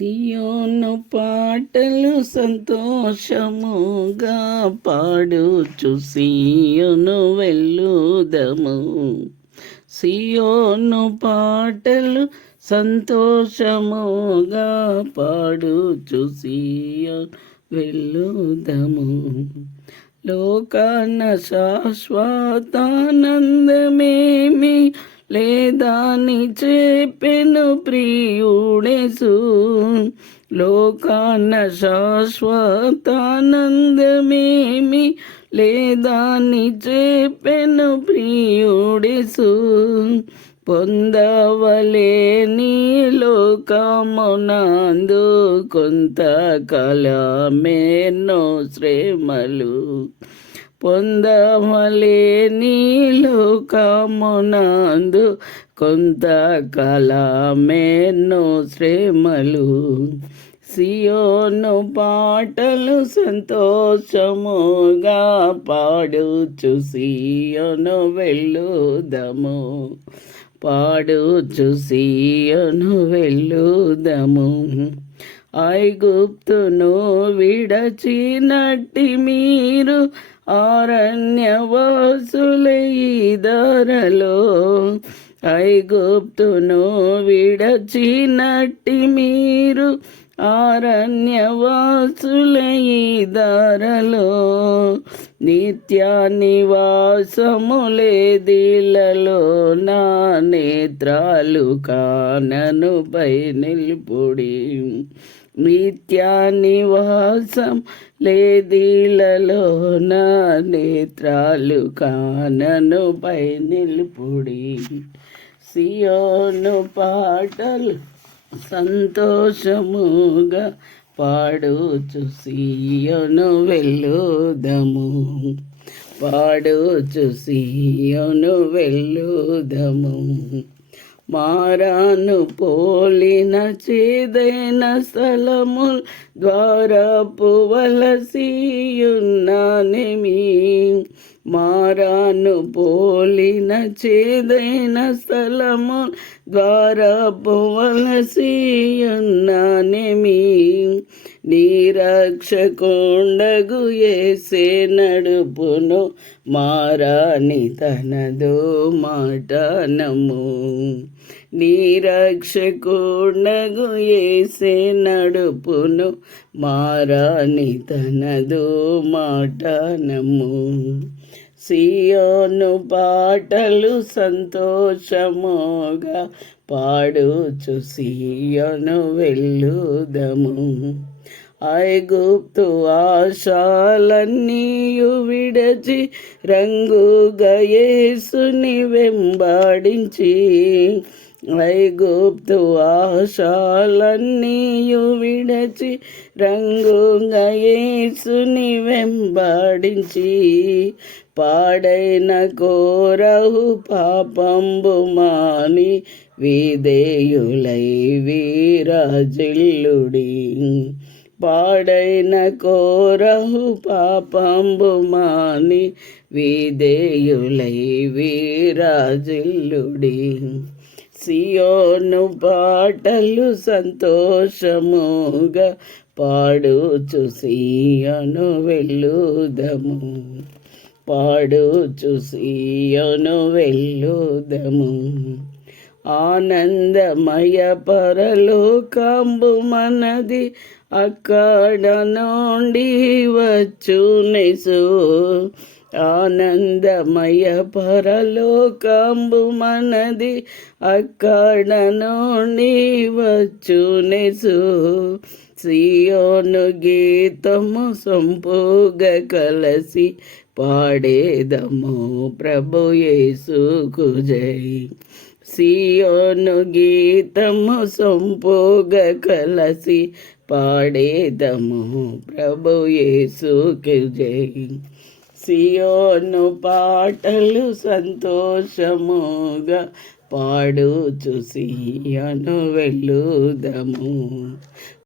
సియోను పాటలు సంతోషముగా పాడుచు సియోను వెళ్ళుదము సియోను పాటలు సంతోషముగా పాడుచు సియోను వెళ్ళుదము లోకాన శాశ్వతానందమేమి లేదాని చెప్పెను ప్రియుడేసు. లోకాన శాశ్వతానందమేమి లేదాని చెప్పెను ప్రియుడేసు. పొందవలేని లోకమునందు కొంతకాలమేనో శ్రమలు. పొందవలేని లోకమునందు కొంతకాలమేనో శ్రమలు. సియోను పాటలు సంతోషముగా పాడుచు సియోను వెళ్ళుదము పాడుచు సియోను వెళ్ళుదము ఐగుప్తును విడచినట్టి మీరు అరణ్యవాసులైదరలో ఐగుప్తును విడచినట్టి మీరు అరణ్యవాసులైదరలో నిత్య నివాసములేదిలలో నా నేత్రాలు కానను పై నిల్పుడి. నిత్య నివాసం లేదిలలో నా నేత్రాలు కానను పై నిల్పుడి. సియోను పాటలు సంతోషముగా పాడుచు సియోను వెళ్ళుదము. పాడుచు సియోను వెళ్ళుదము. మారాను పోలిన చేదైన స్థలము ద్వారపు వలసియున్నానేమి? మారాను పోలిన చేదైన స్థలము ద్వారపు వలసియున్నానేమి? నీరక్షకుండగు ఏసే నడుపును మారాని తనదో మాటనము. నీరక్షకుండగు ఏసే నడుపును మారాని తనదో మాటనము. సియోను పాటలు సంతోషముగా పాడుచు సియోను వెళ్ళుదము. ఐగుప్తు ఆశాలన్నీయు విడచి రంగుగా యేసుని వెంబడించి వైగుప్తు ఆశాలన్నీయు విడచి రంగుగా యేసుని వెంబడించి పాడైన కోరహు పాపంబు మాని విధేయులై వీరాజిల్లుడి. పాడైన కోరహు పాపంబు మాని విధేయులై వీరాజిల్లుడి. సియోను పాటలు సంతోషముగా పాడుచు సియోను వెళ్ళుదము. పాడుచు సియోను వెళ్ళుదము. ఆనందమయ పరలోకంబు మనది అక్కడ నుండి వచ్చునేసు. ఆనందమయ పరలోకంబు మనది అక్కడను నుండి వచ్చునేసు సియోను గీతము సంపూగ కలసి పాడేదము ప్రభు యేసుకు జై. సియోను గీతము సంపోగ కలసి పాడేదము ప్రభు యేసుకు జై. సియోను పాటలు సంతోషముగా పాడుచు సియోను వెళ్ళుదము